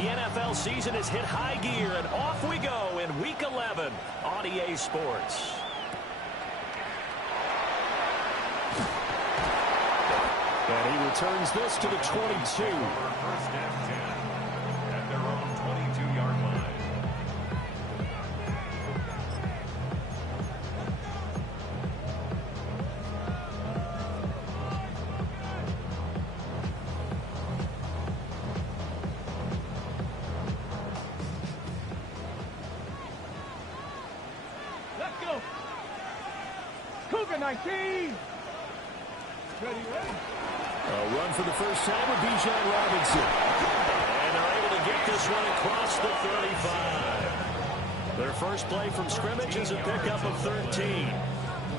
The NFL season has hit high gear, and off we go in Week 11 on EA Sports. And he returns this to the 22. First and 10 at their own 22-yard line. Let's go. Cougar 19. Ready. A run for the first time with Bijan Robinson. And they're able to get this one across the 35. Their first play from scrimmage is a pickup of 13.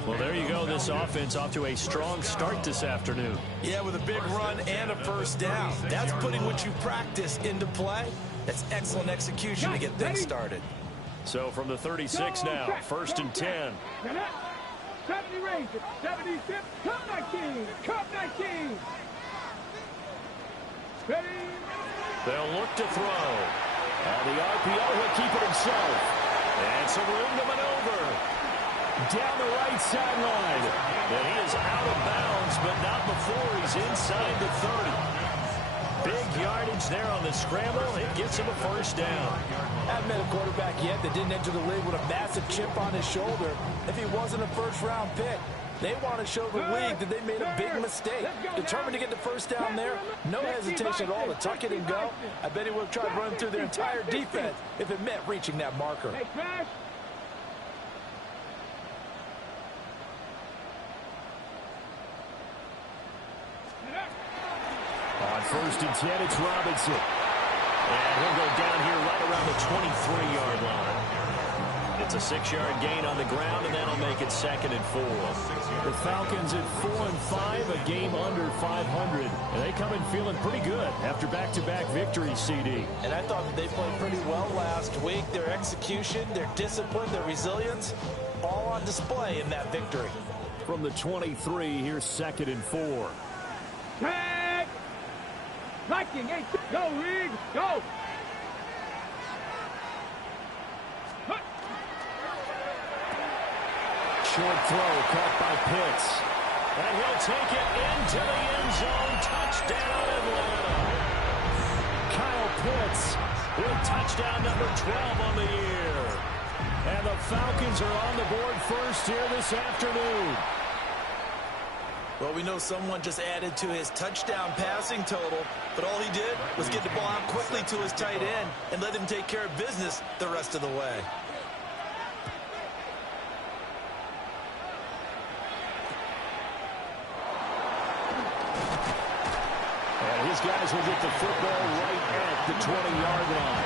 Well, there you go. This offense off to a strong start this afternoon. Yeah, with a big run and a first down. That's putting what you practice into play. That's excellent execution to get things started. So from the 36 now, first and 10. 70 Rangers, 76, Cup 19, Cup 19. Ready. They'll look to throw. The RPO, he'll keep it himself. And some room to maneuver. Down the right sideline. And he is out of bounds, but not before he's inside the 30. Big yardage there on the scramble. It gets him a first down. Haven't met a quarterback yet that didn't enter the league with a massive chip on his shoulder if he wasn't a first-round pick. They want to show the league that they made a big mistake. Determined to get the first down there. No hesitation at all to tuck it and go. I bet he would have tried running through their entire defense if it meant reaching that marker. On first and 10, it's Robinson. And he'll go down here right around the 23-yard line. It's a 6-yard gain on the ground, and that'll make it second and 4. The Falcons at 4-5, a game under 500. And they come in feeling pretty good after back-to-back victories, CD. And I thought that they played pretty well last week. Their execution, their discipline, their resilience, all on display in that victory. From the 23, here's second and 4. Tag! Viking, go, Reed, go! Short throw caught by Pitts. And he'll take it into the end zone. Touchdown, Atlanta. Kyle Pitts with touchdown number 12 on the year. And the Falcons are on the board first here this afternoon. Well, we know someone just added to his touchdown passing total, but all he did was get the ball out quickly to his tight end and let him take care of business the rest of the way. And his guys will get the football right at the 20-yard line.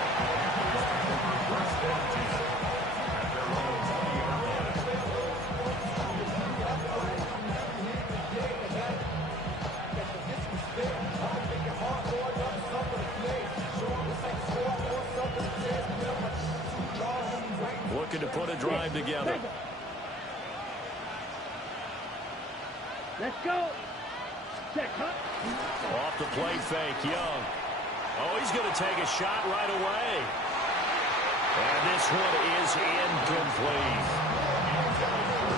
Looking to put a drive together. Let's go. Off the play fake, Young. Oh, he's going to take a shot right away. And this one is incomplete.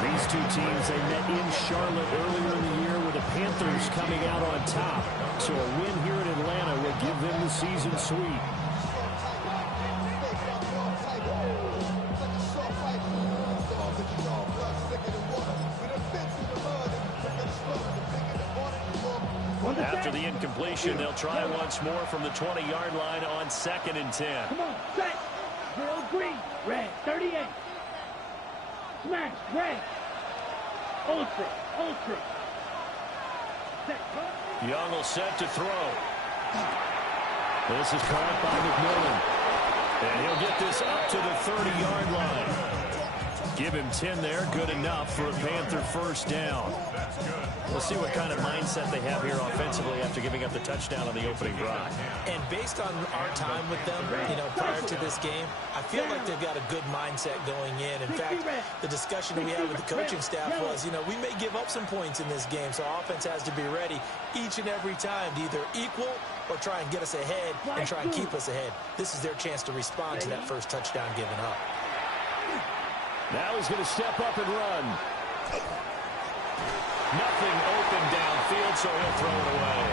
These two teams, they met in Charlotte earlier in the year with the Panthers coming out on top. So a win here in Atlanta will give them the season sweep. After the incompletion, they'll try once more from the 20-yard line on second and 10. Come on, set. Bill Green, red, 38. Smash, red. Ultra. Set. Young will set to throw. This is caught by McMillan. And he'll get this up to the 30-yard line. Give him 10 there. Good enough for a Panther first down. We'll see what kind of mindset they have here offensively after giving up the touchdown on the opening drive. And based on our time with them, prior to this game, I feel like they've got a good mindset going in. In fact, the discussion we had with the coaching staff was, we may give up some points in this game, so our offense has to be ready each and every time to either equal or try and get us ahead and try and keep us ahead. This is their chance to respond to that first touchdown given up. Now he's going to step up and run. Nothing open downfield, so he'll throw it away.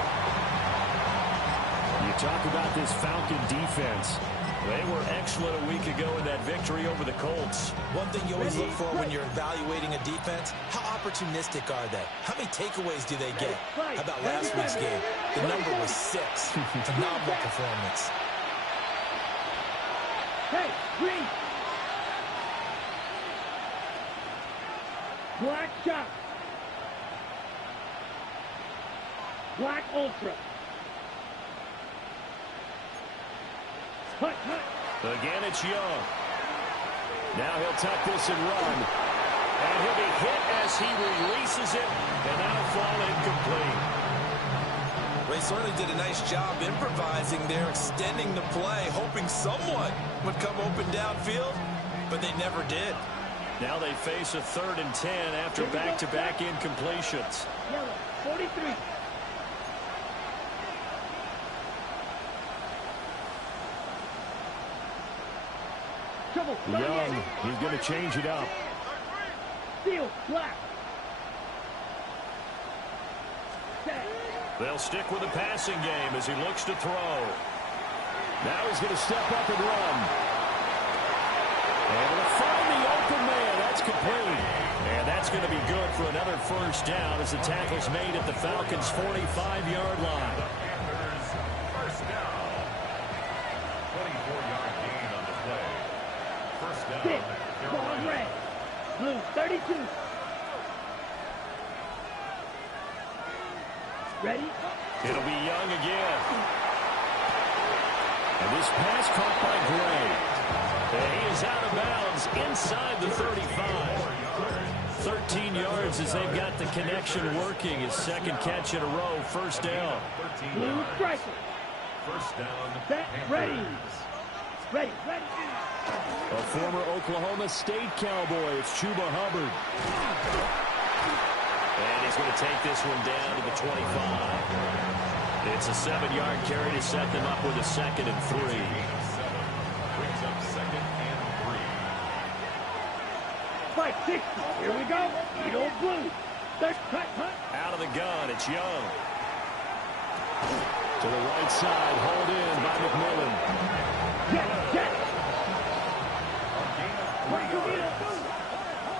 You talk about this Falcon defense. They were excellent a week ago in that victory over the Colts. One thing you always look for when you're evaluating a defense, how opportunistic are they? How many takeaways do they get? How about last week's game? The number was 6. Phenomenal performance. Hey, green. Black shot. Black ultra. Hut, hut. Again, it's Young. Now he'll tuck this and run. And he'll be hit as he releases it, and that'll fall incomplete. They certainly did a nice job improvising there, extending the play, hoping someone would come open downfield, but they never did. Now they face a 3rd and 10 after back-to-back incompletions. Yellow, 43. Trouble, Young, he's going to change it up. Steel, black. Set. They'll stick with the passing game as he looks to throw. Now he's going to step up and run. Able to find the open man. That's complete. And that's going to be good for another first down as the tackle's made at the Falcons' 45-yard line. First down. 24-yard gain on the play. First down. Six, ball red. Blue, 32. Ready? It'll be Young again. And this pass caught by Gray. And he is out of bounds inside the 35. 13 yards as they've got the connection working. His second catch in a row. First down. Blue striker. First down. Set, ready. Ready, ready. A former Oklahoma State Cowboy. It's Chuba Hubbard. And he's going to take this one down to the 25. It's a 7-yard carry to set them up with a 2nd and 3. Brings up 2nd and 3. 560. Here we go. Eat old blue. Third cut, hut. Out of the gun, it's Young. To the right side, hauled in by McMillan. Jet, jet.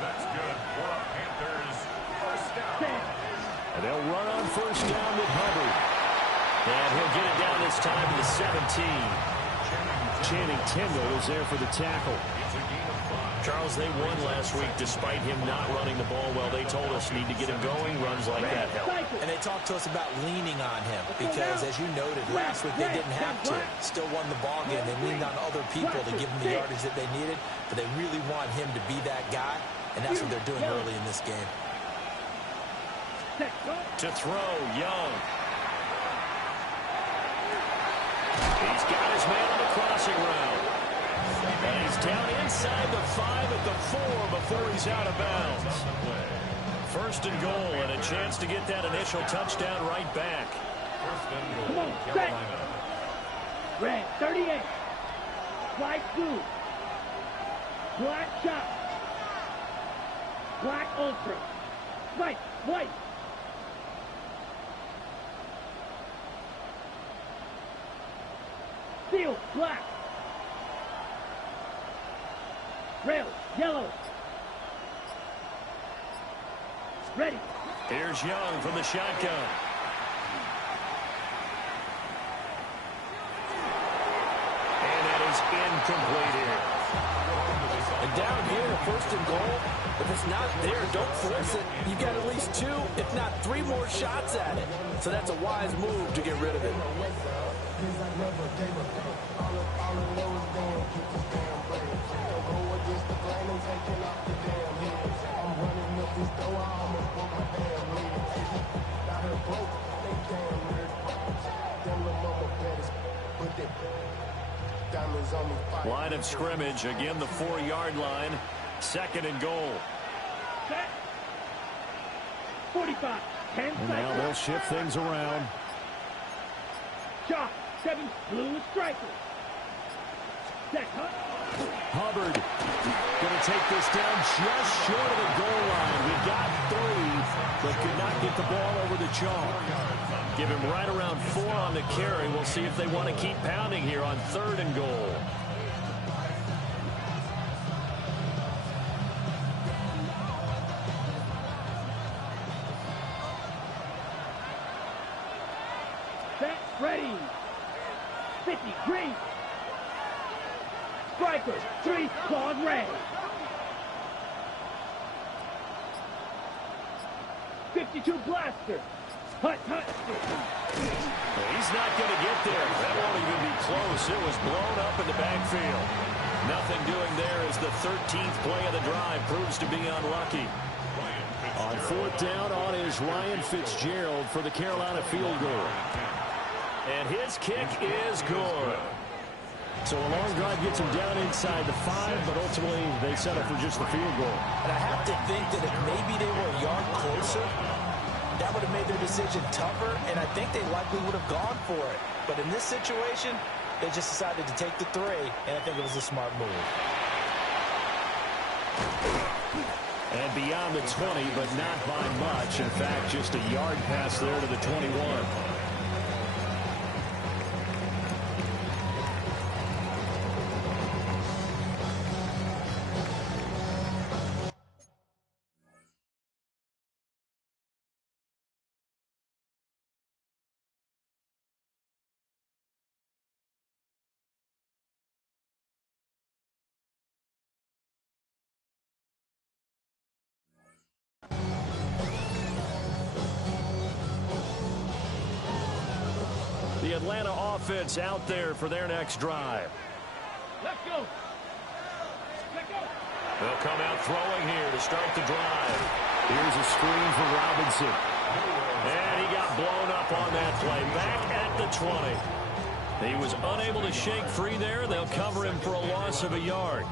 That's good for Panthers. First down. And they'll run on first down with Hubbard. And he'll get it down this time to the 17. Channing Tindall is there for the tackle. It's a gain of 5. Charles, they won last week despite him not running the ball well. They told us need to get him going. Runs like that help. And they talked to us about leaning on him because, as you noted, last week they didn't have to. Still won the ball game. They leaned on other people to give them the yardage that they needed, but they really want him to be that guy, and that's what they're doing early in this game. To throw, Young. He's got his man on the crossing route. And he's down inside the 5 at the 4 before he's out of bounds. First and goal and a chance to get that initial touchdown right back. First and goal. Come on, set. Carolina. Red, 38. White blue. Black shot. Black ultra. White, white. Steel, black. Rail, yellow. Ready. Here's Young from the shotgun. And that is incomplete here. And down here, first and goal, if it's not there, don't force it. You've got at least 2, if not 3 more shots at it. So that's a wise move to get rid of it. Line of scrimmage, again the 4-yard line. 2nd and goal. Set. 45. 10 seconds. And now they'll shift things around. Shot. 7. Blue striker. Set. Hubbard going to take this down just short of the goal line. We got 3, but could not get the ball over the chalk. Give him right around 4 on the carry. We'll see if they want to keep pounding here on 3rd and goal. Set. Ready. 50. Green. Striker. 3. Claude red. 52 blaster. Hut. He's not going to get there. That won't even be close. It was blown up in the backfield. Nothing doing there as the 13th play of the drive proves to be unlucky. On 4th down on is Ryan Fitzgerald for the Carolina field goal. And his kick is good. So a long drive gets him down inside the 5, but ultimately they settle for just the field goal. And I have to think that if maybe they were a yard closer, that would have made their decision tougher, and I think they likely would have gone for it. But in this situation, they just decided to take the 3, and I think it was a smart move. And beyond the 20, but not by much. In fact, just a yard pass there to the 21. The Atlanta offense out there for their next drive. Let's go. Let's go. They'll come out throwing here to start the drive. Here's a screen for Robinson. And he got blown up on that play. Back at the 20. He was unable to shake free there. They'll cover him for a loss of a yard.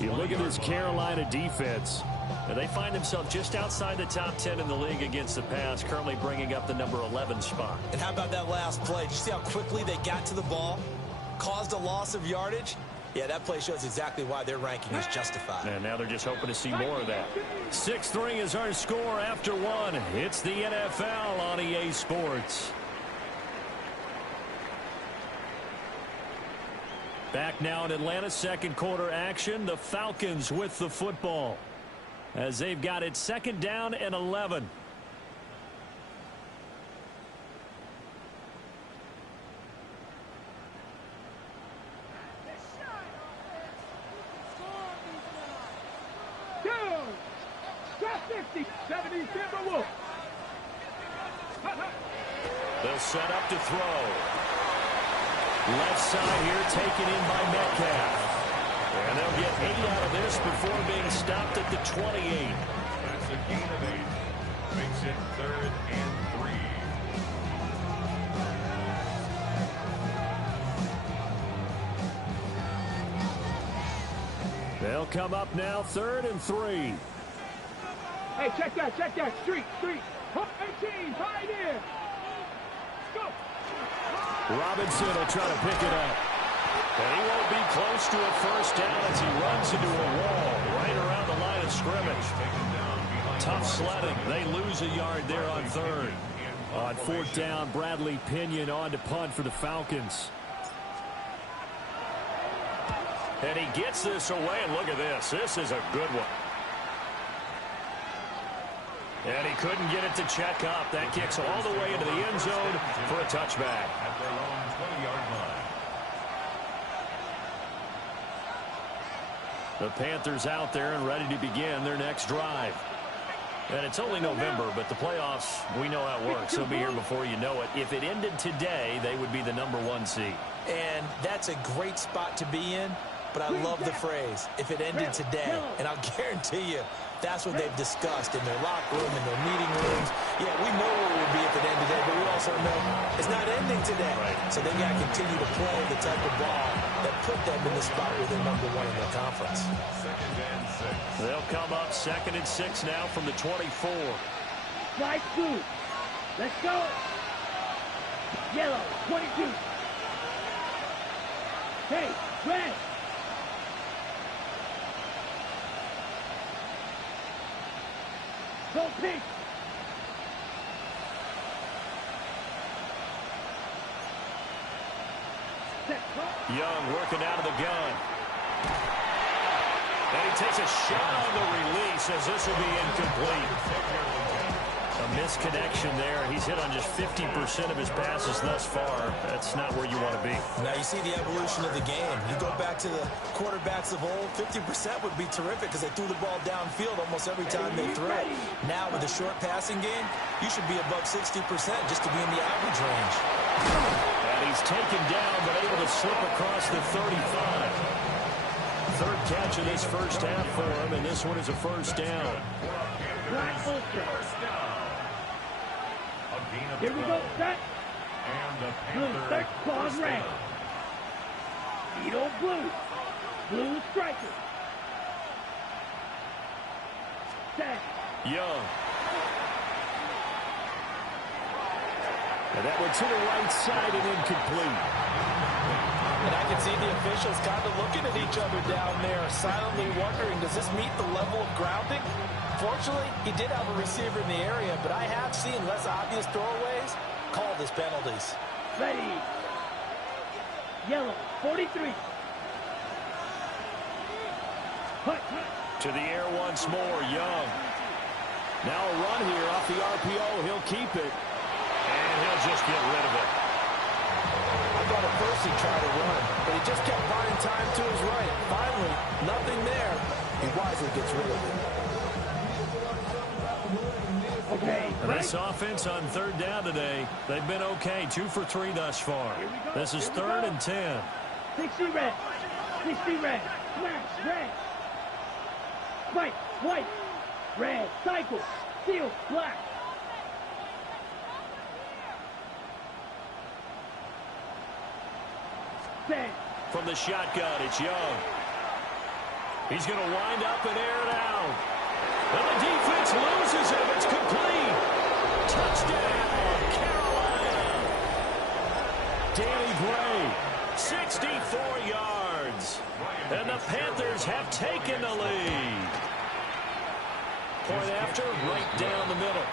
You look at this Carolina defense. They find themselves just outside the top 10 in the league against the pass, currently bringing up the number 11 spot. And how about that last play? Did you see how quickly they got to the ball? Caused a loss of yardage? Yeah, that play shows exactly why their ranking is justified. And now they're just hoping to see more of that. 6-3 is our score after 1. It's the NFL on EA Sports. Back now in Atlanta, 2nd quarter action. The Falcons with the football, as they've got it 2nd down and 11. Down. Drop 50. 70 Timberwolves. They'll set up to throw. Left side here taken in by Metcalf. And they'll get 8 out of this before being stopped at the 28. That's a gain of 8. Makes it 3rd and 3. They'll come up now 3rd and 3. Hey, check that. Street. 18, right in. Go. Robinson will try to pick it up. And he won't be close to a first down as he runs into a wall right around the line of scrimmage. Tough sledding. They lose a yard there on 3rd. On 4th down, Bradley Pinion on to punt for the Falcons. And he gets this away, and look at this. This is a good one. And he couldn't get it to check up. That kicks all the way into the end zone for a touchback. At their own 20-yard line. The Panthers out there and ready to begin their next drive. And it's only November, but the playoffs, we know how it works. They'll be here before you know it. If it ended today, they would be the number 1 seed. And that's a great spot to be in. but I love the phrase, if it ended today. And I'll guarantee you, that's what they've discussed in their locker room, in their meeting rooms. Yeah, we know where we'll be if it ended today, but we also know it's not ending today. Right. So they got to continue to play the type of ball that put them in the spot where they're #1 in their conference. They'll come up 2nd and 6 now from the 24. Slide through. Let's go. Yellow, 22. Hey, red. Go pink. Young working out of the gun. And he takes a shot on the release as this will be incomplete. A misconnection there. He's hit on just 50% of his passes thus far. That's not where you want to be. Now you see the evolution of the game. You go back to the quarterbacks of old, 50% would be terrific because they threw the ball downfield almost every time they threw it. Now with the short passing game, you should be above 60% just to be in the average range. And he's taken down but able to slip across the 35. Third catch of this first half for him, and this one is a first down. Here we go, set. Blue, set, claws red. Vito blue. Blue striker. Set. Young. And that one to the right side and incomplete. And I can see the officials kind of looking at each other down there, silently wondering, does this meet the level of grounding? Fortunately, he did have a receiver in the area, but I have seen less obvious throwaways called as penalties. Ready. Yellow, 43. Hut. To the air once more, Young. Now a run here off the RPO. He'll keep it. And he'll just get rid of it. I thought at first he tried to run, but he just kept buying time to his right. Finally, nothing there. He wisely gets rid of it. Okay, this offense on 3rd down today, they've been okay. 2 for 3 thus far. This is 3rd and 10. 60 red. 60 red. Smash red. White, white. Red, cycle. Steel, black. Set. From the shotgun, it's Young. He's going to wind up and air it out. And the defense loses him. It's complete. Touchdown, Carolina. Danny Gray, 64 yards. And the Panthers have taken the lead. Point after, right down the middle.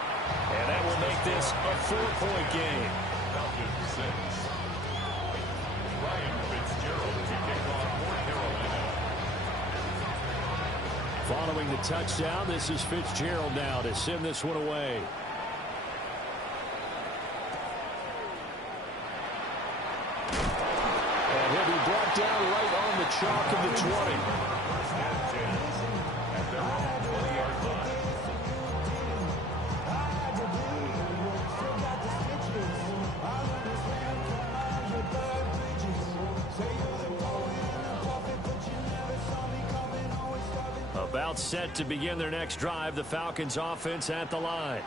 And that will make this a 4-point game. Following the touchdown, this is Fitzgerald now to send this one away. And he'll be brought down right on the chalk of the 20. At their own 20-yard line. About set to begin their next drive, the Falcons offense at the line.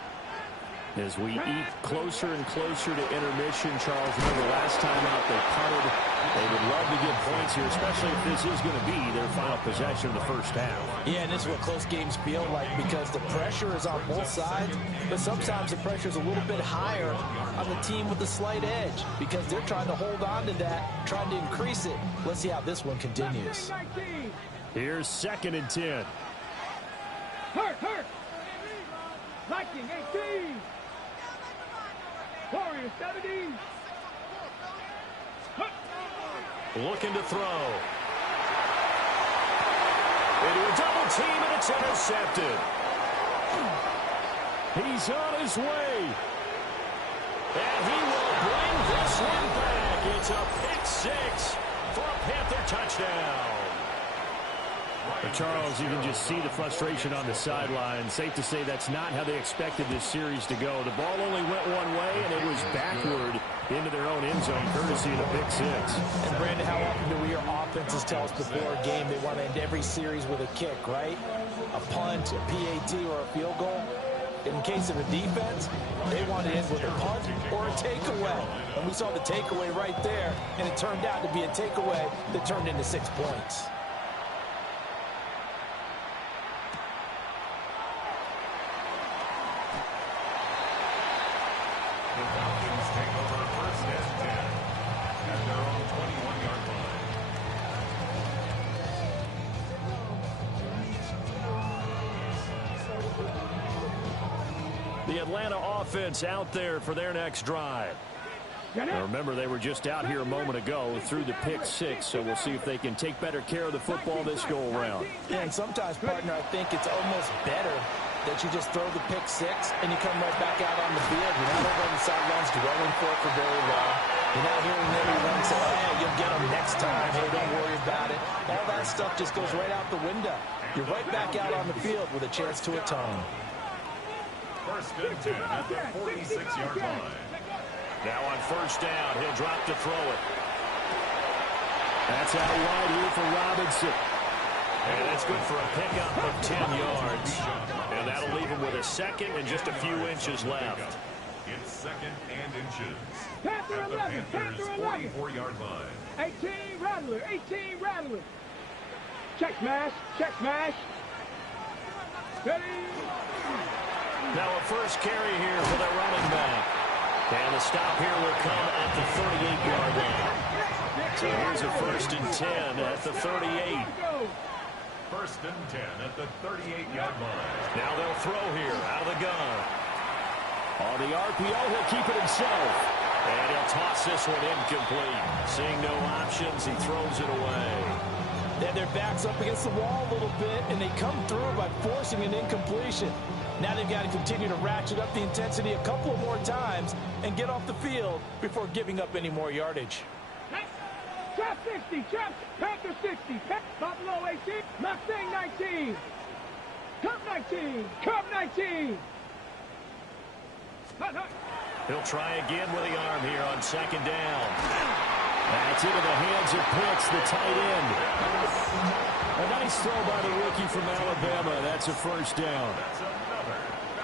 As we eat closer and closer to intermission, Charles, remember last time out they punted. They would love to get points here, especially if this is going to be their final possession of the first half. Yeah, and this is what close games feel like because the pressure is on both sides, but sometimes the pressure is a little bit higher on the team with the slight edge because they're trying to hold on to that, trying to increase it. Let's see how this one continues. Here's 2nd and 10. Hurt. Viking 18. Warrior 17. Looking to throw. Into a double team, and it's intercepted. He's on his way. And he will bring this one back. It's a pick 6 for a Panther touchdown. But Charles, you can just see the frustration on the sideline. Safe to say that's not how they expected this series to go. The ball only went one way, and it was backward into their own end zone, courtesy of the pick six. And Brandon, how often do we hear offenses tell us before a game they want to end every series with a kick, right? A punt, a PAT, or a field goal. In case of a defense, they want to end with a punt or a takeaway. And we saw the takeaway right there, and it turned out to be a takeaway that turned into 6 points. The Falcons take over first and 10 at their own 21-yard line. The Atlanta offense out there for their next drive. Now remember, they were just out here a moment ago through the pick six, so we'll see if they can take better care of the football this go-around. Yeah, and sometimes, partner, I think it's almost better that you just throw the pick six and you come right back out on the field. You're not over on the sidelines dwelling for it for very long. You're not hearing everyone say, oh, yeah, you'll get them next time. Hey, don't worry about it. All that stuff just goes right out the window. You're right back out on the field with a chance to atone. First and 10 at the 46-yard line. Now on first down, he'll drop to throw it. That's out wide here for Robinson. And that's good for a pickup of 10 yards. And that'll leave him with a second and just a few inches left. It's second and inches at the Panthers' 44-yard line. 18 Rattler, 18 Rattler. Check smash, check smash. Ready? Now a first carry here for the running back. And the stop here will come at the 38-yard line. So here's a first and 10 at the 38. First and 10 at the 38-yard line. Now they'll throw here out of the gun. On the RPO, he'll keep it himself. And he'll toss this one incomplete. Seeing no options, he throws it away. Then their back's up against the wall a little bit, and they come through by forcing an incompletion. Now they've got to continue to ratchet up the intensity a couple of more times and get off the field before giving up any more yardage. Trap 60, trap, Panther 60, Buffalo 18, Mustang 19, Cub 19, Cub 19. He'll try again with the arm here on second down. That's into the hands of Pitts, the tight end. A nice throw by the rookie from Alabama. That's a first down.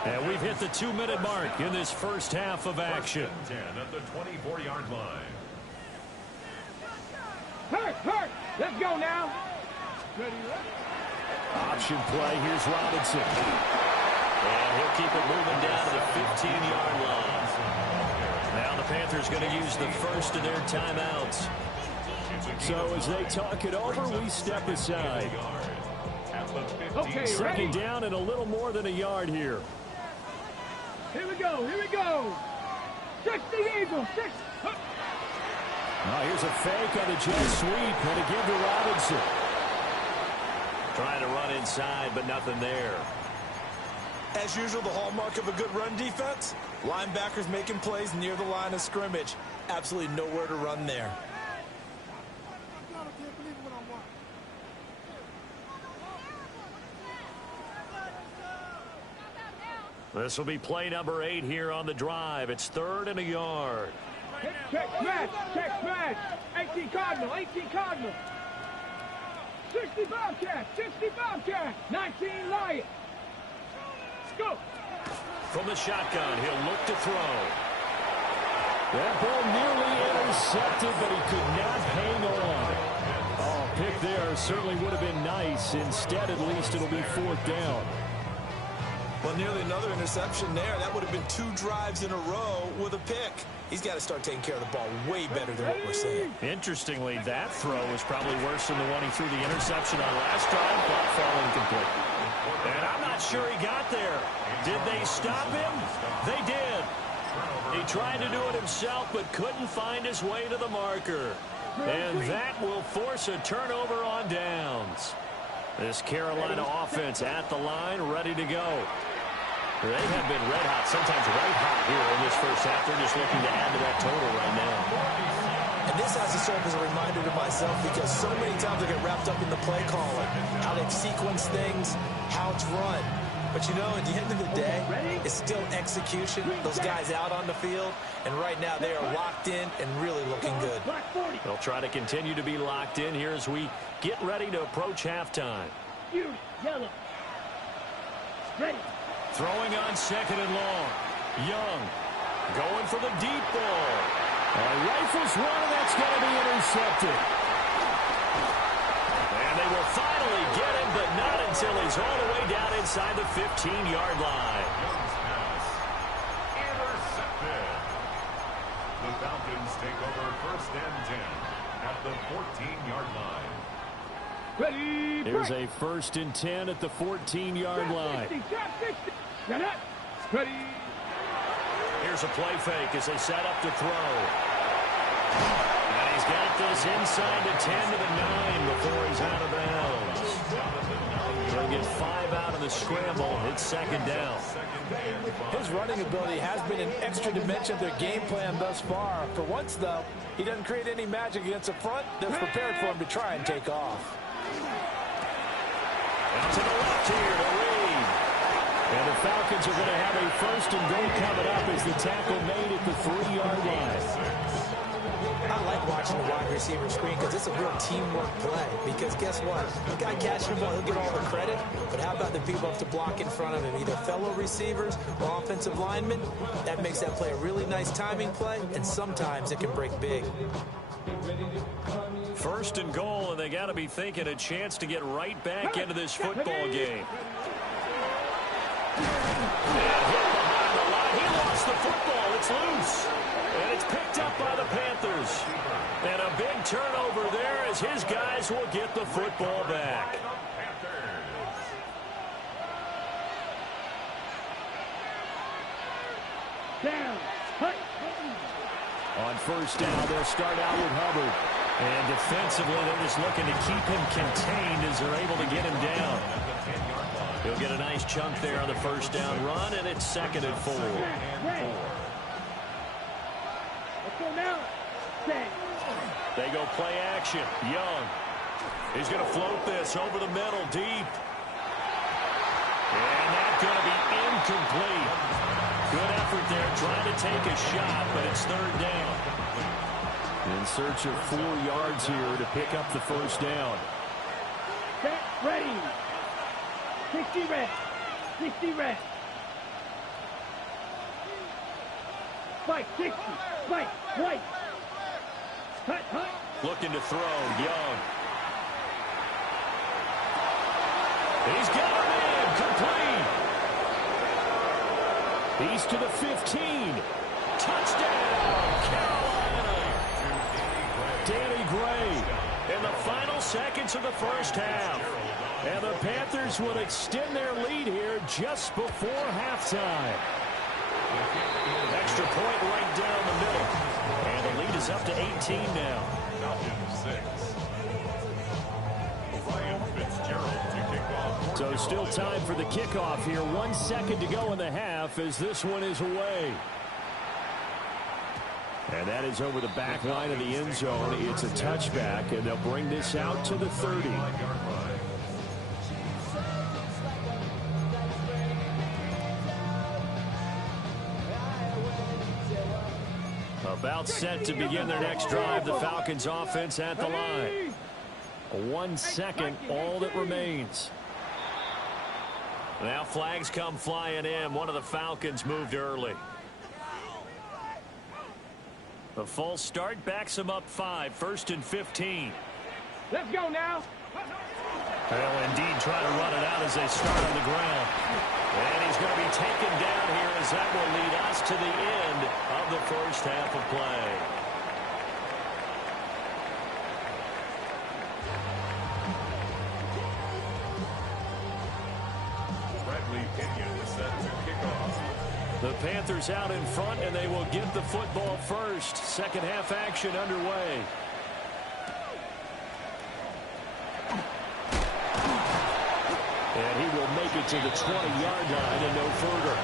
And we've hit the 2-minute mark in this first half of action. 10 at the 24-yard line. Hurt, let's go now. Ready, Option play, here's Robinson. And he'll keep it moving down to the 15-yard line. Now the Panthers going to use the first of their timeouts. So as they talk it over, we step aside. Okay, second down and a little more than a yard here. Here we go. 60 Eagles, 6. Now here's a fake on the jet sweep, and again to Robinson. Trying to run inside, but nothing there. As usual, the hallmark of a good run defense, linebackers making plays near the line of scrimmage. Absolutely nowhere to run there. This will be play number 8 here on the drive. It's 3rd and a yard. Check smash. 18 Cardinal, 60 Bobcat, 19 Lion. Let's go. From the shotgun, he'll look to throw. That ball nearly intercepted, but he could not hang on. Oh, pick there certainly would have been nice. Instead, at least it'll be 4th down. Well, nearly another interception there. That would have been 2 drives in a row with a pick. He's got to start taking care of the ball way better than what we're saying. Interestingly, that throw was probably worse than the one he threw the interception on last drive, but falling complete. And I'm not sure he got there. Did they stop him? They did. He tried to do it himself, but couldn't find his way to the marker. And that will force a turnover on downs. This Carolina offense at the line, ready to go. They have been red hot, sometimes white hot here in this first half. They're just looking to add to that total right now. And this has to serve as a reminder to myself because so many times I get wrapped up in the play calling, how they sequence things, how it's run. But, you know, at the end of the day, it's still execution. Those guys out on the field, and right now they are locked in and really looking good. They'll try to continue to be locked in here as we get ready to approach halftime. Yellow. Ready. Throwing on second and long. Young going for the deep ball. Rifles one, and that's going to be intercepted. And they will finally get him, but not until he's all the way down inside the 15-yard line. Young's pass intercepted. The Falcons take over first and 10 at the 14-yard line. Ready. There's a first and 10 at the 14-yard line. Ready. Here's a play fake as they set up to throw. And he's got this inside the 10 to the 9 before he's out of bounds. They'll get 5 out of the scramble. It's second down. His running ability has been an extra dimension of their game plan thus far. For once, though, he doesn't create any magic against the front that's prepared for him to try and take off. Out to the left here to Reed. And the Falcons are going to have a first and goal coming up as the tackle made at the 3-yard line. I like watching the wide receiver screen because it's a real teamwork play. Because guess what? The guy catching the ball, he'll get all the credit. But how about the people up to block in front of him? Either fellow receivers or offensive linemen. That makes that play a really nice timing play. And sometimes it can break big. First and goal, and they got to be thinking a chance to get right back into this football game. And hit behind the line. He lost the football. It's loose. And it's picked up by the Panthers. And a big turnover there as his guys will get the football back. Down. On first down, they'll start out with Hubbard. And defensively, they're just looking to keep him contained as they're able to get him down. He'll get a nice chunk there on the first down run, and it's second and 4. Let's go now. They go play action. Young. He's going to float this over the middle, deep. And that's going to be incomplete. Good effort there, trying to take a shot, but it's third down. In search of 4 yards here to pick up the first down. Set, ready. 60 red. 60 red. Spike, 60. Spike, white. Hut, hut. Looking to throw, Young. He's got him in, complete. He's to the 15. Touchdown, Carolina. Danny Gray in the final seconds of the first half. And the Panthers would extend their lead here just before halftime. Extra point right down the middle. And the lead is up to 18 now. So still time for the kickoff here. 1 second to go in the half as this one is away. And that is over the back line of the end zone. It's a touchback, and they'll bring this out to the 30. About set to begin their next drive. The Falcons offense at the line. 1 second, all that remains. Now flags come flying in. One of the Falcons moved early. The false start backs him up 5. First and 15. Let's go now. They'll indeed try to run it out as they start on the ground. And he's going to be taken down here as that will lead us to the end of the first half of play. The Panthers out in front, and they will get the football first. Second half action underway. And he will make it to the 20-yard line and no further.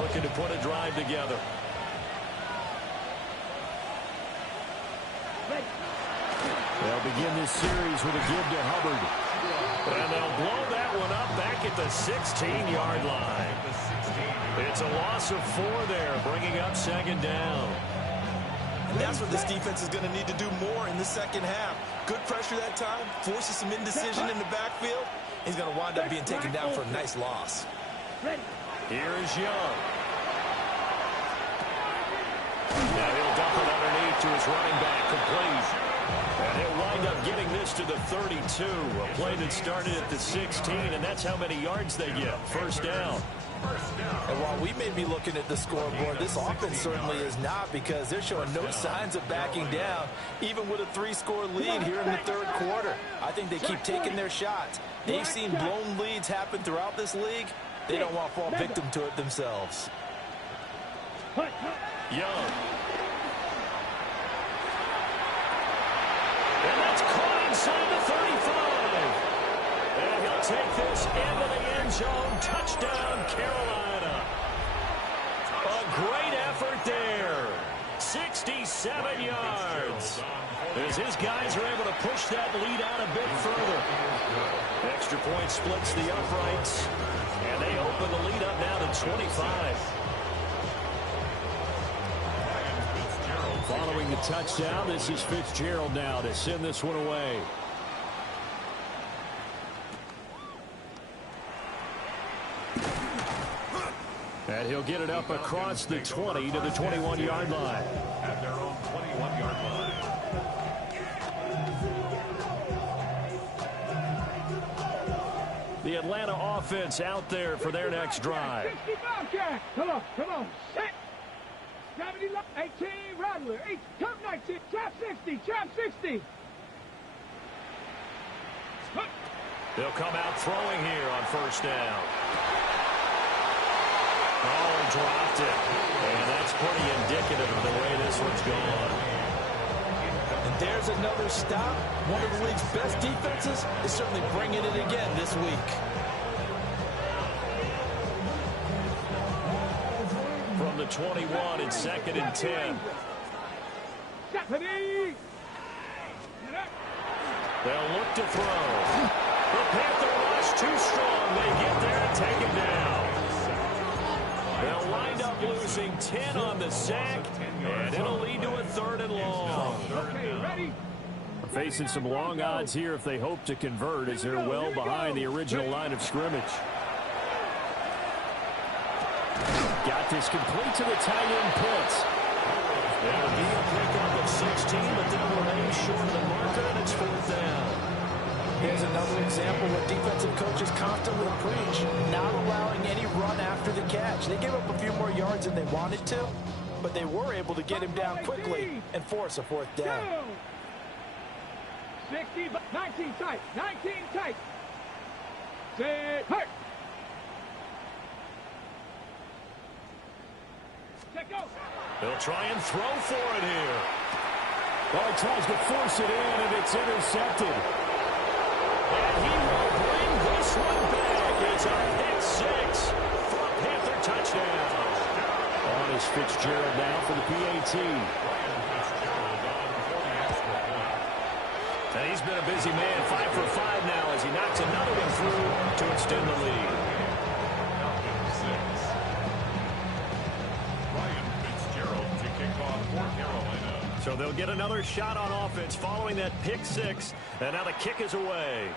Looking to put a drive together. They'll begin this series with a give to Hubbard. And they'll blow that one up back at the 16-yard line. It's a loss of 4 there, bringing up second down. And that's what this defense is going to need to do more in the second half. Good pressure that time, forces some indecision in the backfield. He's going to wind up being taken down for a nice loss. Here is Young. Now he'll dump it underneath to his running back, complete. And he'll wind up getting this to the 32. A play that started at the 16, and that's how many yards they get. First down. And while we may be looking at the scoreboard, this offense certainly is not, because they're showing no signs of backing down, even with a 3-score lead here in the third quarter. I think they keep taking their shots. They've seen blown leads happen throughout this league. They don't want to fall victim to it themselves. Young. And that's caught inside the 35. And he'll take this into the end zone. Touchdown, Carolina. A great effort there. 67 yards. As his guys are able to push that lead out a bit further. Extra point splits the uprights. And they open the lead up now to 25. Following the touchdown, this is Fitzgerald now to send this one away. And he'll get it up across the 20 to the 21-yard line. At their own 21-yard line. The Atlanta offense out there for their next drive. 65, come on, set. 70, 18, Rattler, 8, come 19, trap 60, trap 60. They'll come out throwing here on first down. Oh, dropped it. And that's pretty indicative of the way this one's gone. And there's another stop. One of the league's best defenses is certainly bringing it again this week. From the 21, it's 2nd and 10. They'll look to throw. The Panther rush too strong. They get there and take him down. They'll wind up losing 10 on the sack, and it'll lead to a 3rd and long. Facing some long odds here if they hope to convert, as they're well behind the original line of scrimmage. Got this complete to the tight end Pitts. It'll be a pickup of 16, but they'll remain short of the marker, and it's 4th down. Here's another example what defensive coaches constantly preach, not allowing any run after the catch. They gave up a few more yards than they wanted to, but they were able to get him down quickly and force a 4th down. 60, 19 tight, 19 tight. Set, hurt. They'll try and throw for it here. Well, he tries to force it in, and it's intercepted. And he will bring this one back. It's a pick 6 for a Panther touchdown. On is Fitzgerald now for the PAT. And he's been a busy man, 5 for 5 now as he knocks another one through to extend the lead. So they'll get another shot on offense following that pick 6. And now the kick is away.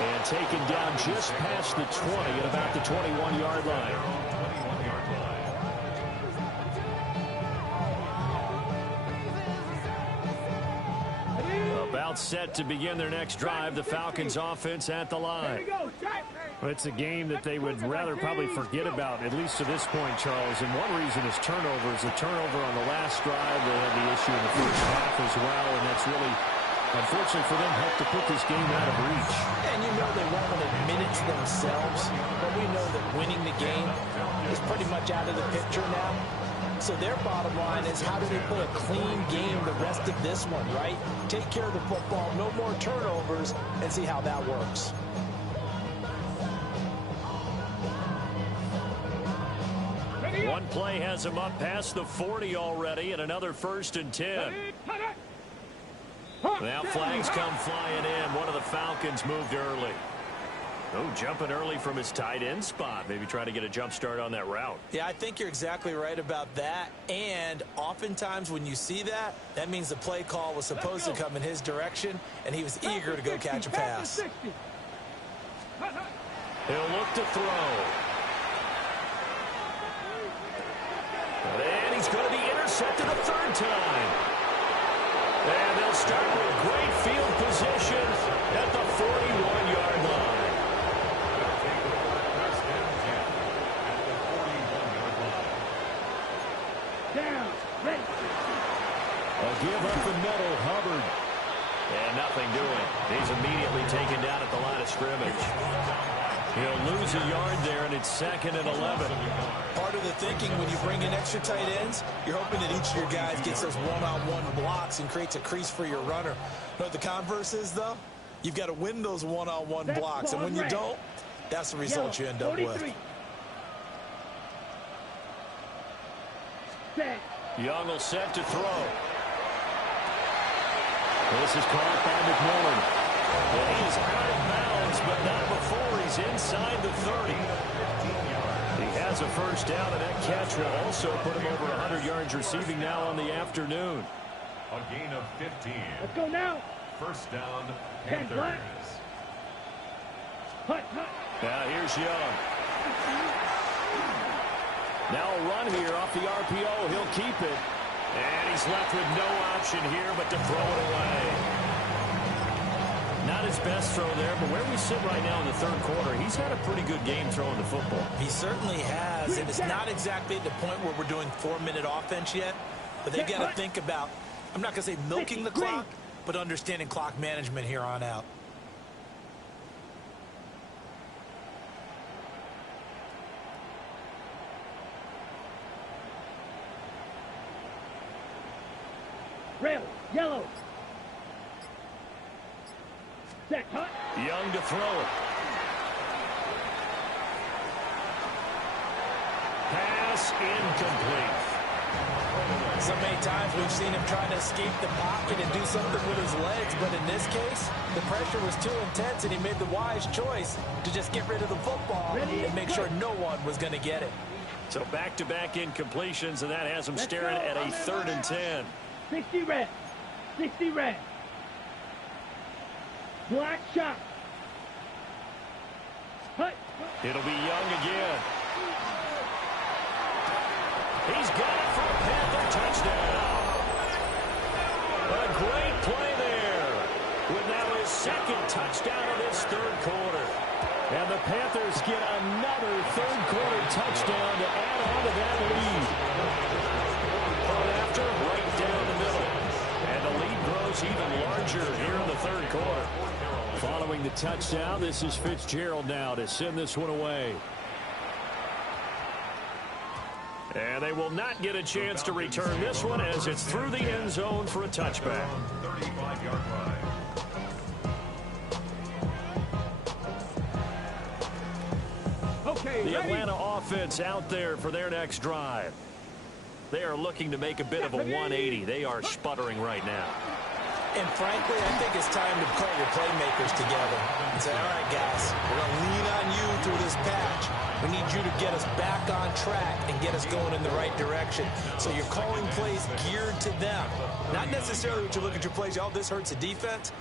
And taken down just past the 20 at about the 21-yard line. About set to begin their next drive. The Falcons offense at the line. Well, it's a game that they would rather probably forget about, at least to this point, Charles. And one reason is turnovers. A turnover on the last drive. They had the issue in the first half as well, and that's really, unfortunately for them, helped to put this game out of reach. And you know they won't admit it to themselves, but we know that winning the game is pretty much out of the picture now. So their bottom line is, how do they play a clean game the rest of this one, right? Take care of the football, no more turnovers, and see how that works. One play has him up past the 40 already, and another 1st and 10. Now flags come flying in. One of the Falcons moved early. Oh, jumping early from his tight end spot. Maybe try to get a jump start on that route. Yeah, I think you're exactly right about that. And oftentimes when you see that, that means the play call was supposed to come in his direction, and he was eager to go catch a pass. He'll look to throw. And he's going to be intercepted a 3rd time. And they'll start with great field position at the 41-yard line. Down, ready. A give up the middle, Hubbard. And nothing doing. He's immediately taken down at the line of scrimmage. He'll lose a yard there, and it's 2nd and 11. Part of the thinking when you bring in extra tight ends, you're hoping that each of your guys gets those one-on-one blocks and creates a crease for your runner. You know what the converse is, though? You've got to win those one-on-one blocks, and when you don't, that's the result you end up with. Young will set to throw. This is caught by McMillan. And he is out of bounds, but not before he's inside the 30. He has a 1st down, and that catch will also put him over 100 yards receiving now on the afternoon. A gain of 15. Let's go now. 1st down, 10 Panthers. black. Hut, hut. Now here's Young. Now a run here off the RPO. He'll keep it. And he's left with no option here but to throw it away. Not his best throw there, but where we sit right now in the 3rd quarter, he's had a pretty good game throwing the football. He certainly has, and it's not exactly at the point where we're doing 4-minute offense yet, but they've got to think about, I'm not going to say milking the clock, but understanding clock management here on out. Rail, yellow. Set, hut. Young to throw it. Pass incomplete. So many times we've seen him trying to escape the pocket and do something with his legs, but in this case, the pressure was too intense and he made the wise choice to just get rid of the football and make sure no one was going to get it. So back-to-back incompletions, and that has him staring at a 3rd and 10. 60 red. 60 red. Black shot. Hut. It'll be Young again. He's got it for a Panther touchdown. A great play there. With now his 2nd touchdown of this 3rd quarter. And the Panthers get another 3rd quarter touchdown to add on to that lead. On after, right down the middle. And the lead grows even larger here in the 3rd quarter. Following the touchdown, this is Fitzgerald now to send this one away. And they will not get a chance to return this one as it's through the end zone for a touchback. 35-yard line. Okay, The ready? Atlanta offense out there for their next drive. They are looking to make a bit of a 180. They are sputtering right now. And frankly, I think it's time to call your playmakers together and say, all right, guys, we're going to lean on you through this patch. We need you to get us back on track and get us going in the right direction. So you're calling plays geared to them. Not necessarily what you look at your plays, oh, this hurts the defense.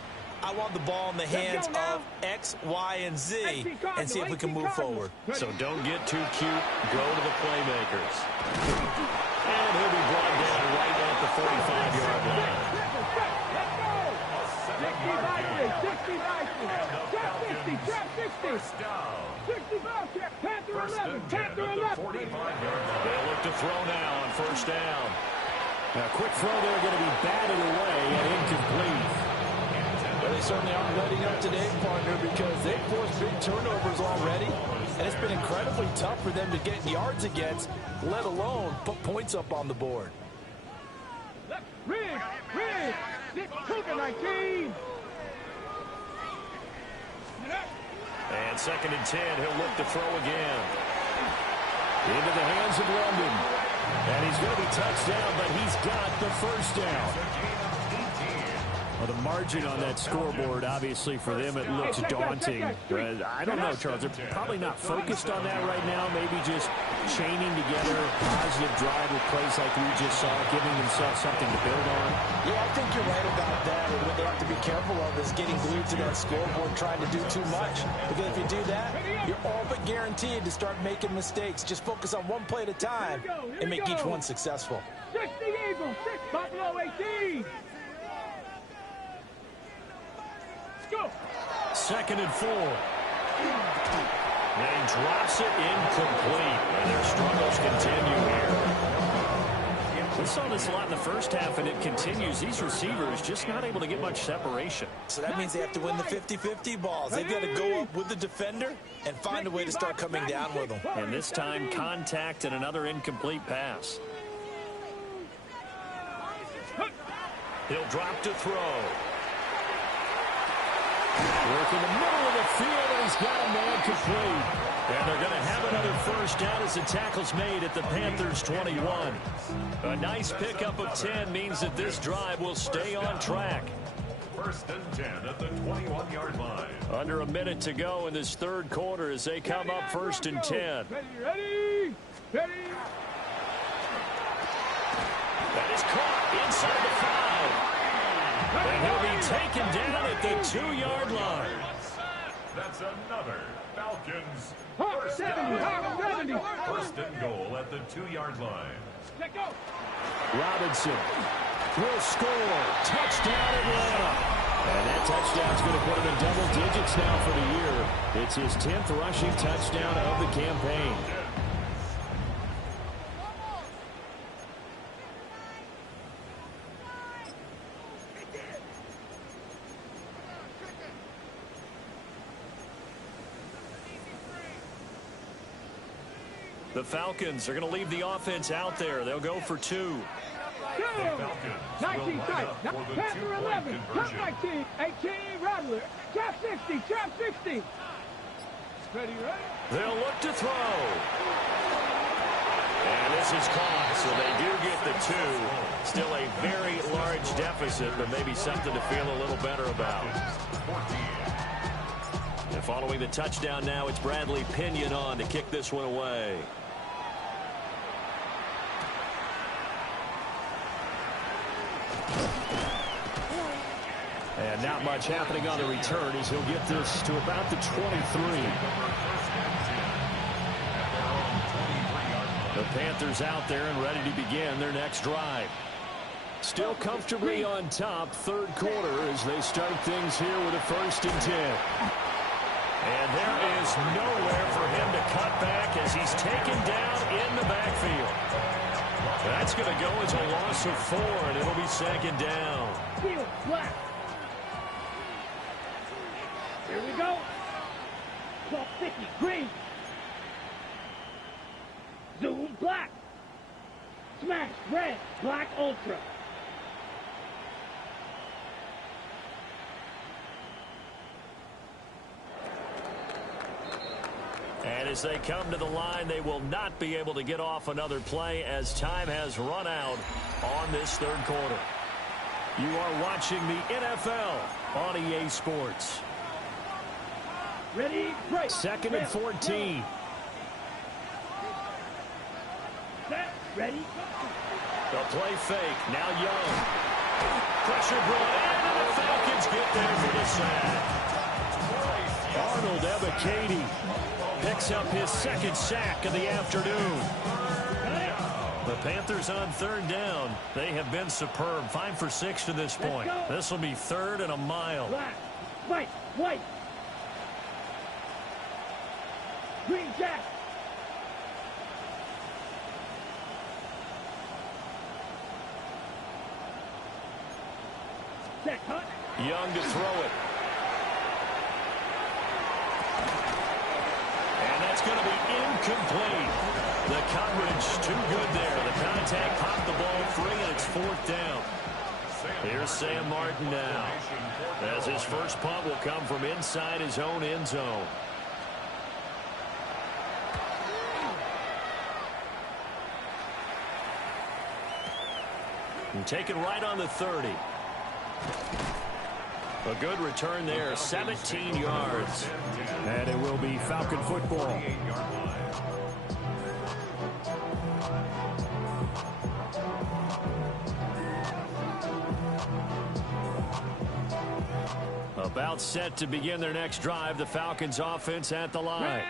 I want the ball in the hands of X, Y, and Z and see if we can move forward. So don't get too cute. Go to the playmakers. And he'll be brought down right at the 45-yard line. 65, They'll look to throw now on 1st down. A quick throw there going to be batted away and incomplete. Well, they certainly aren't letting up today, partner, because they've forced big turnovers already, and it's been incredibly tough for them to get yards against, let alone put points up on the board. Ridge, this Cougar 19. And 2nd and 10, he'll look to throw again. Into the hands of London. And he's going to be touched down, but he's got the first down. Well, the margin on that scoreboard, obviously, for them, it looks daunting. I don't know, Charles. They're probably not focused on that right now. Maybe just chaining together a positive drive with plays like we just saw, giving themselves something to build on. Yeah, I think you're right about that. And what they have to be careful of is getting glued to that scoreboard, trying to do too much. Because if you do that, you're all but guaranteed to start making mistakes. Just focus on one play at a time and make each one successful. 60 Eagles, 6 Buffalo 18. Go. 2nd and 4. And he drops it incomplete. And their struggles continue here. We saw this a lot in the first half, and it continues. These receivers just not able to get much separation. So that means they have to win the 50-50 balls. They've got to go up with the defender and find a way to start coming down with them. And this time, contact and another incomplete pass. He'll drop to throw. Work in the middle of the field, and he's got a man complete. And they're going to have another first down as the tackle's made at the Panthers' 21. A nice pickup of 10 means that this drive will stay on track. 1st and 10 at the 21-yard line. Under a minute to go in this third quarter as they come up 1st and 10. Ready. That is caught inside the 5. And he'll be taken down at the 2-yard line. That's another Falcons Hawk first 70, down. Hawk 70. 1st and goal at the 2-yard line. Let go. Robinson will score. Touchdown Atlanta. And that touchdown's going to put him in double digits now for the year. It's his 10th rushing touchdown of the campaign. The Falcons are going to leave the offense out there. They'll go for 2. 19 tight. Panther 11. Top 19. 18 Rattler. Trap 60. Trap 60. Ready. They'll look to throw. And this is caught, so they do get the 2. Still a very large deficit, but maybe something to feel a little better about. And following the touchdown now, it's Bradley Pinion on to kick this one away. And not much happening on the return as he'll get this to about the 23. The Panthers out there and ready to begin their next drive. Still comfortably on top, third quarter as they start things here with a 1st and 10. And there is nowhere for him to cut back as he's taken down in the backfield. That's going to go as a loss of 4, and it'll be 2nd down. Field black. Here we go. Ball 50. Green. Zoom black. Smash red. Black ultra. And as they come to the line, they will not be able to get off another play as time has run out on this third quarter. You are watching the NFL on EA Sports. Ready, break. 2nd and 14. Set, ready. The play fake. Now Young. Pressure brought in, and the Falcons get there for the sack. Arnold Ebiketie picks up his 2nd sack of the afternoon. The Panthers on 3rd down. They have been superb. 5 for 6 to this point. This will be 3rd and a mile. Black, white, white. Green jack. Set, cut. Young to throw it. And that's going to be incomplete. The coverage too good there. The contact popped the ball free, and it's 4th down. Here's Sam Martin now, as his first punt will come from inside his own end zone. And taken right on the 30. A good return there, 17 yards. And it will be Falcon football. About set to begin their next drive, the Falcons offense at the line.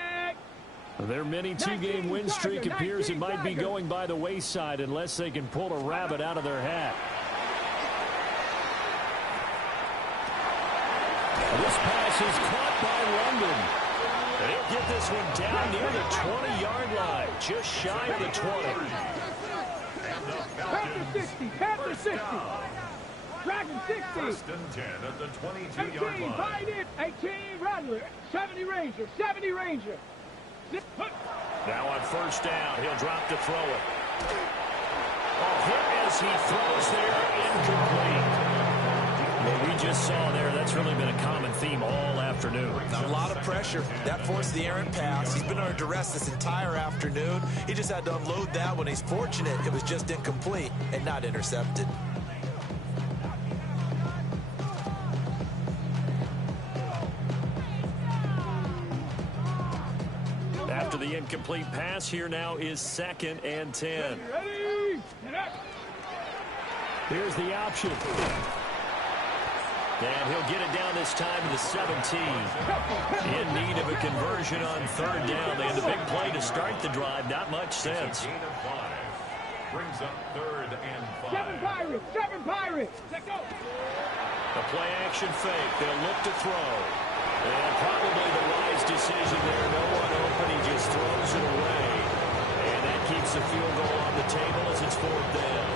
Their mini two-game win streak appears it might be going by the wayside unless they can pull a rabbit out of their hat. This pass is caught by London. They'll get this one down near the 20-yard line, just shy of the 20. Panther 60, Panther 60. Dragon 60. First and 10 at the 22-yard 18, line. bite it. 18, Rattler. 70 Ranger, 70 Ranger. Now on first down, he'll drop to throw it. Oh, hit as he throws there, incomplete. What we just saw there, that's really been a common theme all afternoon. A lot of pressure. That forced the errant pass. He's been under duress this entire afternoon. He just had to unload that one. He's fortunate it was just incomplete and not intercepted. After the incomplete pass, here now is 2nd and 10. Ready? Here's the option. And he'll get it down this time to the 17. In need of a conversion on third down. They had a big play to start the drive. Not much sense. Gain of 5. Brings up 3rd and 5. 7 Pirates, 7 Pirates. Let's go. A play action fake. They'll look to throw. And probably the wise decision there. No one open. He just throws it away. And that keeps the field goal on the table as it's 4th down.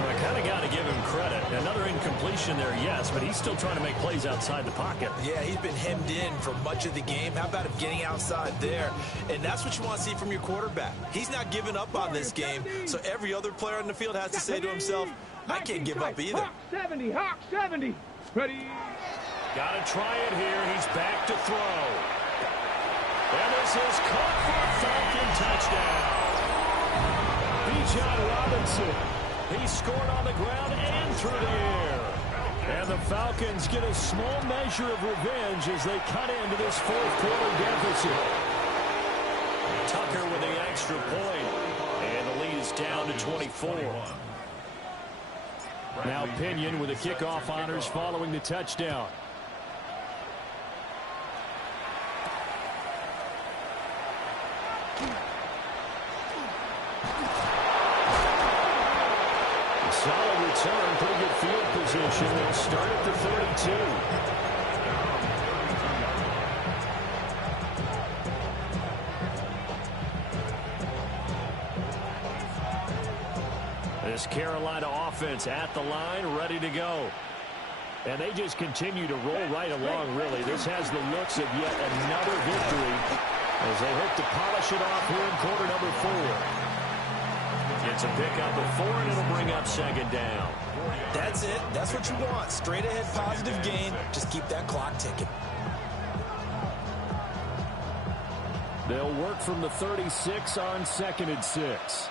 Well, I kind of got to give him credit. Another incompletion there, yes, but he's still trying to make plays outside the pocket. Yeah, he's been hemmed in for much of the game. How about him getting outside there? And that's what you want to see from your quarterback. He's not giving up on this game, so every other player on the field has to say to himself, I can't give up either. Hawk 70, Hawk 70. Ready? Got to try it here. He's back to throw. And this is caught for a Falcon touchdown. Bijan Robinson. He scored on the ground and through the air. And the Falcons get a small measure of revenge as they cut into this 4th quarter deficit. Tucker with the extra point. And the lead is down to 24. Now Pinion with the kickoff honors following the touchdown. Solid return, pretty good field position. They'll start at the 32. This Carolina offense at the line, ready to go. And they just continue to roll right along, really. This has the looks of yet another victory as they hope to polish it off here in quarter number 4. It's a pickup of 4, and it'll bring up 2nd down. That's it. That's what you want. Straight ahead positive gain. Just keep that clock ticking. They'll work from the 36 on 2nd and 6.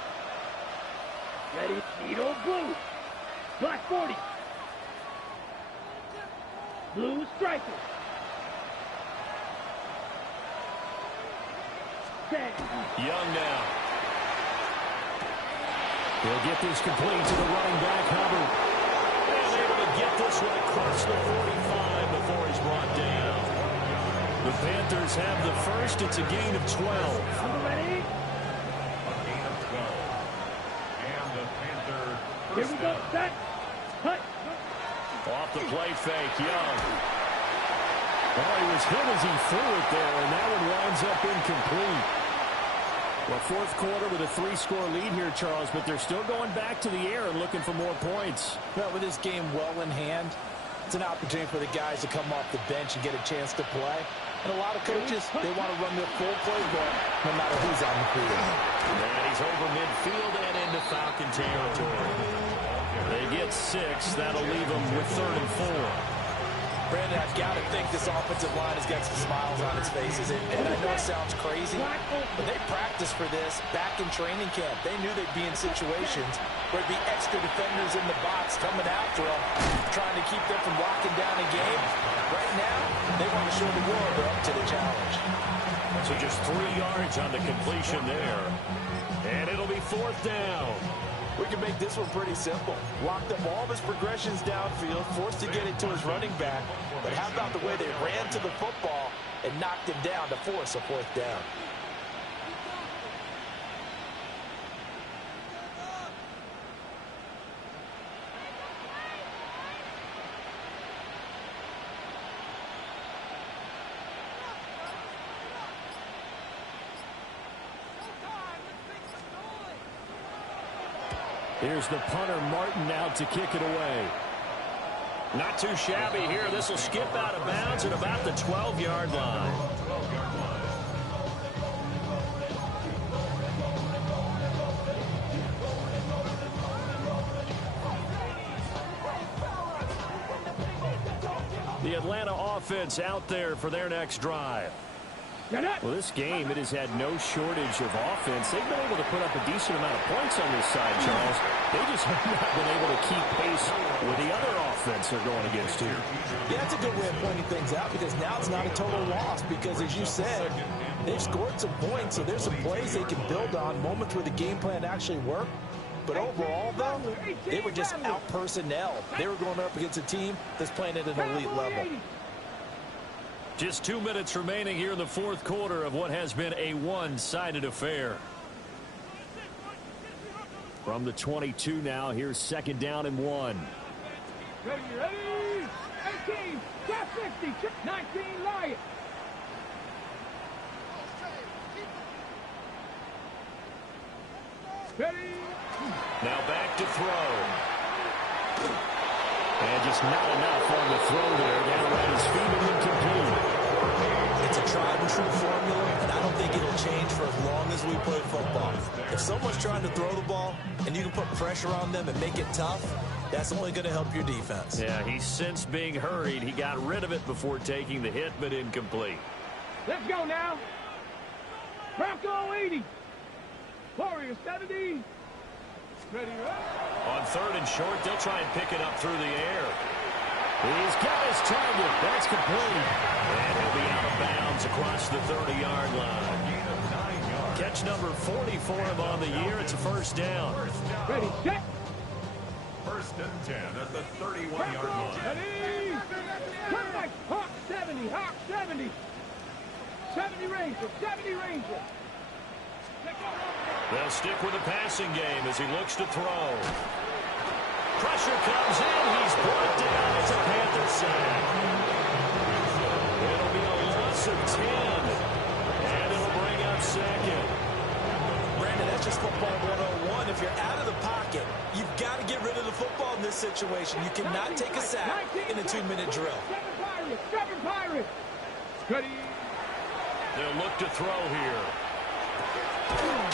Ready? Needle blue. Black 40. Blue striker. Young now. He'll get this complete to the running back, Hubbard. And able to get this one across the 45 before he's brought down. The Panthers have the first. It's a gain of 12. Ready? A gain of 12. And the Panther Here we go. Set. Cut. Off the play fake, Young. Well, he was hit as he threw it there, and that one winds up incomplete. Well, 4th quarter with a 3-score lead here, Charles, but they're still going back to the air and looking for more points. Well, with this game well in hand, it's an opportunity for the guys to come off the bench and get a chance to play. And a lot of coaches, they want to run their full playbook no matter who's on the field. And he's over midfield and into Falcon territory. They get 6. That'll leave them with 3rd and 4. Brandon, I've got to think this offensive line has got some smiles on its faces. And I know it sounds crazy, but they practiced for this back in training camp. They knew they'd be in situations where there'd be extra defenders in the box coming after them, trying to keep them from locking down a game. Right now, they want to show the world they're up to the challenge. So just 3 yards on the completion there. And it'll be 4th down. We can make this one pretty simple. Locked up all of his progressions downfield, forced to get it to his running back. But how about the way they ran to the football and knocked him down to force a 4th down? Here's the punter, Martin, out to kick it away. Not too shabby here. This will skip out of bounds at about the 12-yard line. The Atlanta offense out there for their next drive. Well, this game, it has had no shortage of offense. They've been able to put up a decent amount of points on this side, Charles. They just have not been able to keep pace with the other offense they're going against here. Yeah, that's a good way of pointing things out because now it's not a total loss because, as you said, they've scored some points, so there's some plays they can build on, moments where the game plan actually worked. But overall, though, they were just out-personnel. They were going up against a team that's playing at an elite level. Just 2 minutes remaining here in the 4th quarter of what has been a one-sided affair. From the 22 now, here's 2nd down and 1. Ready, 18, got 60, 19, Lions. Ready. Now back to throw. And just not enough on the throw there. Down at his feet and incomplete. It's a tried-and-true formula, and I don't think it'll change for as long as we play football. If someone's trying to throw the ball and you can put pressure on them and make it tough, that's only going to help your defense. Yeah, he's since being hurried. He got rid of it before taking the hit, but incomplete. Let's go now. Bronco 80. Warrior 70. Ready, On 3rd and short, they'll try and pick it up through the air. He's got his target. That's complete. And he'll be out of bounds across the 30-yard line. Catch number 40 for him on the year. It's a 1st down. Ready, set. 1st and 10 at the 31-yard line. Ready. Come back. Hawk 70. Hawk 70. 70 Ranger. 70 Ranger. They'll stick with the passing game as he looks to throw. Pressure comes in. He's brought down. It's a Panther sack. It'll be a loss of 10. And it'll bring up 2nd. Brandon, that's just football 101. If you're out of the pocket, you've got to get rid of the football in this situation. You cannot take a sack in a 2-minute drill. Seven Pirates. Ready. They'll look to throw here.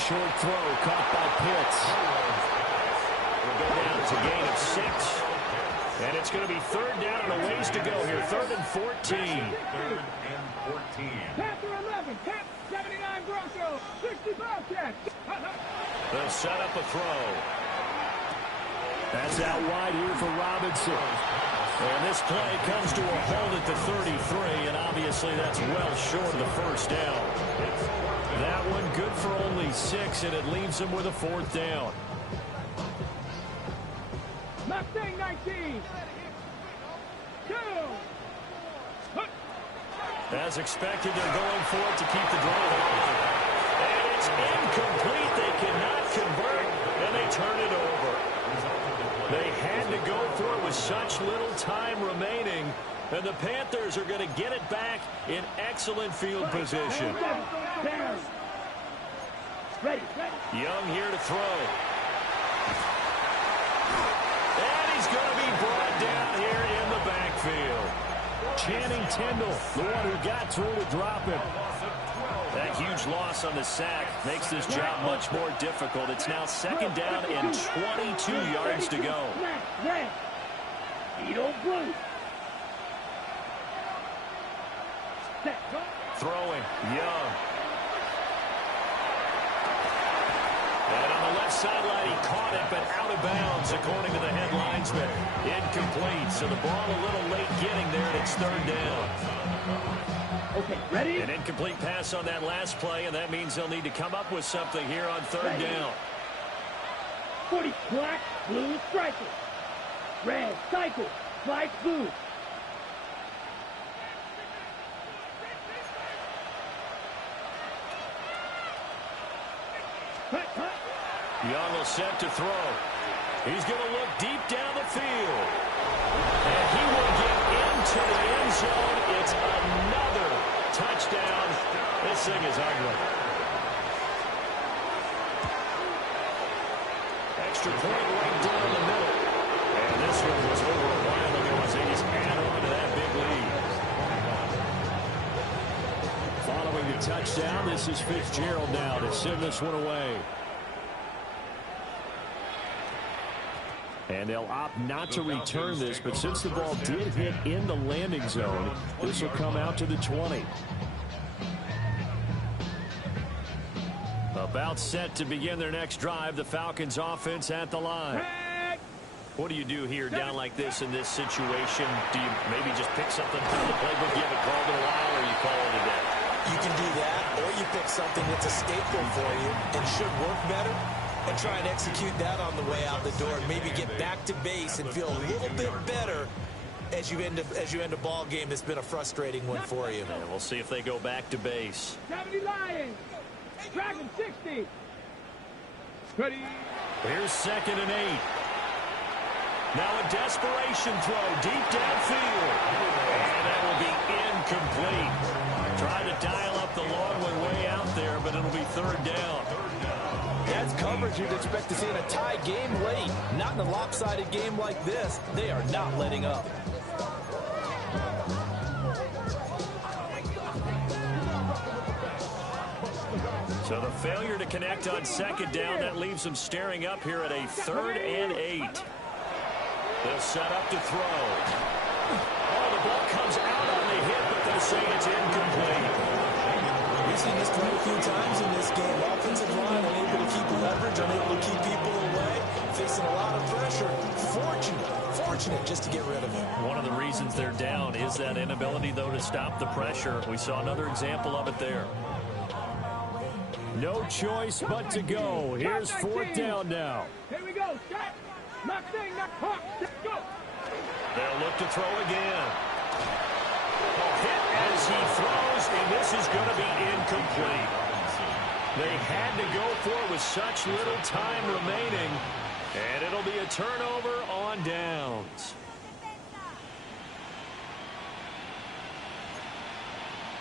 Short throw caught by Pitts. It'll go down as a gain of 6. And it's going to be 3rd down and a ways to go here. 3rd and 14. 3rd and 14. Panther 11. Cap 79 Bronco. 65 catch. They'll set up a throw. That's out wide here for Robinson. And this play comes to a hold at the 33, and obviously that's well short of the 1st down. That one good for only 6, and it leaves him with a 4th down. Mustang 19. 2. As expected, they're going for it to keep the drive alive. And it's incomplete. They cannot convert, and they turn it over. They had to go for it with such little time remaining, and the Panthers are going to get it back in excellent field position. Young here to throw. And he's going to be brought down here in the backfield. Channing Tindall, the one who got through to drop him. That huge loss on the sack makes this job much more difficult. It's now 2nd down and 22 yards to go. on it, but out of bounds, according to the head linesman. Incomplete, so the ball a little late getting there, and it's third down. Okay, ready? An incomplete pass on that last play, and that means they'll need to come up with something here on third down. 40, black, blue, striker. Red, cycle, white, blue. Young will set to throw. He's going to look deep down the field. And he will get into the end zone. It's another touchdown. This thing is ugly. Extra point right down the middle. And this one was over a while ago as they just add on to that big lead. Following the touchdown, this is Fitzgerald now to send this one away. And they'll opt not to return this, but since the ball did hit in the landing zone, this will come out to the 20. About set to begin their next drive, the Falcons offense at the line. What do you do here down like this in this situation? Do you maybe just pick something from the playbook you haven't called in a while, or you call it a day? You can do that, or you pick something that's a staple for you and should work better, and try and execute that on the way out the door, and maybe get back to base and feel a little bit better as you end a ball game that's been a frustrating one for you. And we'll see if they go back to base. 70 Lions. Dragon 60. Ready. Here's 2nd and 8. Now a desperation throw deep downfield. And that will be incomplete. Trying to dial up the long one way out there, but it'll be third down. That's coverage you'd expect to see in a tie game late. Not in a lopsided game like this. They are not letting up. So the failure to connect on 2nd down, that leaves them staring up here at a 3rd and 8. They'll set up to throw. Oh, the ball comes out on the hit, but they'll say it's incomplete. We've seen this quite a few times in this game. Offensive line unable to keep leverage, unable to keep people away, facing a lot of pressure. Fortunate just to get rid of it. One of the reasons they're down is that inability, though, to stop the pressure. We saw another example of it there. No choice but to go. Here's 4th down now. Here we go. Set. Knock thing, knock hawk. Let's go. They'll look to throw again. Hit as he throws, and this is going to be incomplete. They had to go for it with such little time remaining, and it'll be a turnover on downs.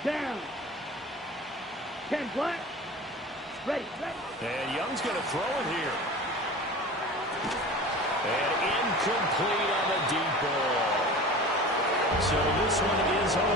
Down. 10 black. Ready. And Young's going to throw it here. And incomplete on the deep ball. So this one is over.